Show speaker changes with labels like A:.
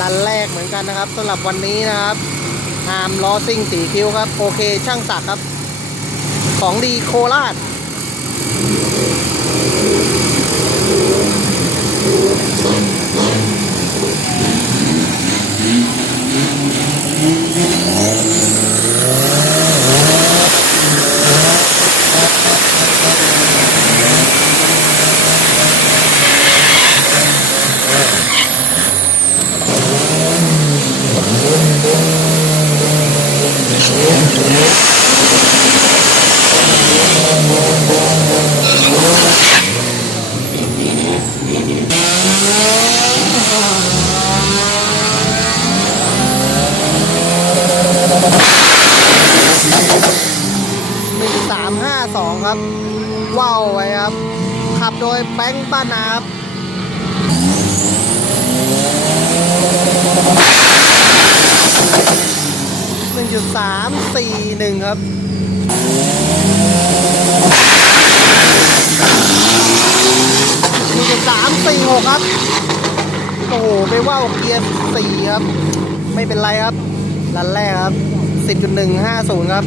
A: รันแรกเหมือนกันนะครับสำหรับวันนี้นะครับอาร์มล้อซิ่งสีคิ้วครับ โอเคช่างศักดิ์ครับ ของดีโคราช หนึ่งสามห้าสองครับ ว้าวไว้ครับ ขับโดยแบงค์ป้านาครับหนึ่งจุดสามสี่หนึ่งครับ หนึ่งจุดสามสี่หก ครับ โอ้โหไปว่าวเกียร์สี่ครับ ไม่เป็นไรครับ รันแรกครับสิบจุดหนึ่งห้าศูนย์ครับ